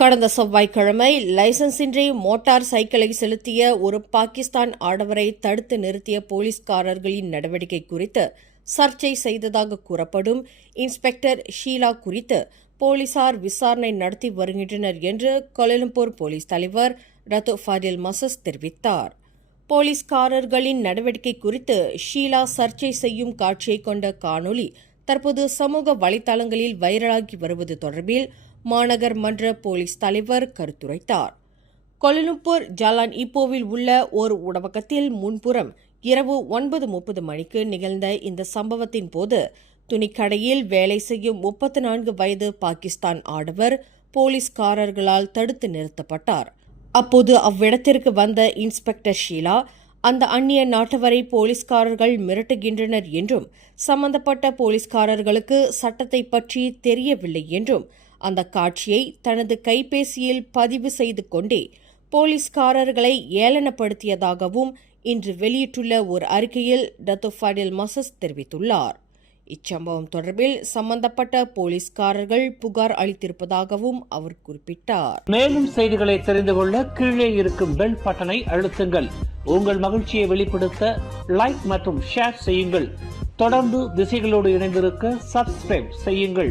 கடந்த செவ்வாய்க்கிழமை லைசன்ஸின்றி மோட்டார் சைக்கிளை செலுத்திய ஒரு பாகிஸ்தான் ஆடவரை தடுத்து நிறுத்திய போலீஸ்காரர்களின் நடவடிக்கை குறித்து சர்ச்சை செய்ததாக கூறப்படும் இன்ஸ்பெக்டர் ஷீலா குறித்து போலீசார் விசாரணை நடத்தி வருகின்றனர் என்று கோலாலம்பூர் போலீஸ் தலைவர் ரத்து ஃபாடில் மசஸ் தெரிவித்தார். போலீஸ்காரர்களின் நடவடிக்கை குறித்து ஷீலா சர்ச்சை செய்யும் காட்சியை கொண்ட காணொலி தற்போது சமூக வலைதளங்களில் வைரலாகி வருவது தொடர்பில் மாநகர் மன்ற போலீஸ் தலைவர் கருத்துரைத்தார். கோலாலம்பூர் ஜாலான் இப்போவில் உள்ள ஓர் உணவகத்தில் முன்புறம் இரவு 9:30 மணிக்கு நிகழ்ந்த இந்த சம்பவத்தின் போது துணிக்கடையில் வேலை செய்யும் 34 வயது பாகிஸ்தான் ஆடவர் போலீஸ்காரர்களால் தடுத்து நிறுத்தப்பட்டார். அப்போது அவ்விடத்திற்கு வந்த இன்ஸ்பெக்டர் ஷீலா அந்த அந்நிய நாட்டவரை போலீஸ்காரர்கள் மிரட்டுகின்றனர் என்றும் சம்பந்தப்பட்ட போலீஸ்காரர்களுக்கு சட்டத்தை பற்றி தெரியவில்லை என்றும் அந்த காட்சியை தனது கைபேசியில் பதிவு செய்து கொண்டே போலீஸ்காரர்களை ஏளனப்படுத்தியதாகவும் இன்று வெளியிட்டுள்ள ஒரு அறிக்கையில் ரத்து ஃபாடில் மசஸ் தெரிவித்துள்ளார். இச்சம்பவம் தொடர்பில் சம்பந்தப்பட்ட போலீஸ்காரர்கள் புகார் அளித்திருப்பதாகவும் அவர் குறிப்பிட்டார். மேலும் செய்திகளை தெரிந்து கொள்ள கீழே இருக்கும் பெல் பட்டனை அழுத்துங்கள். உங்கள் மகிழ்ச்சியை வெளிப்படுத்த லைக் மற்றும் ஷேர் செய்யுங்கள். தொடர்ந்து திசைகளோடு இணைந்திருக்க சப்ஸ்கிரைப் செய்யுங்கள்.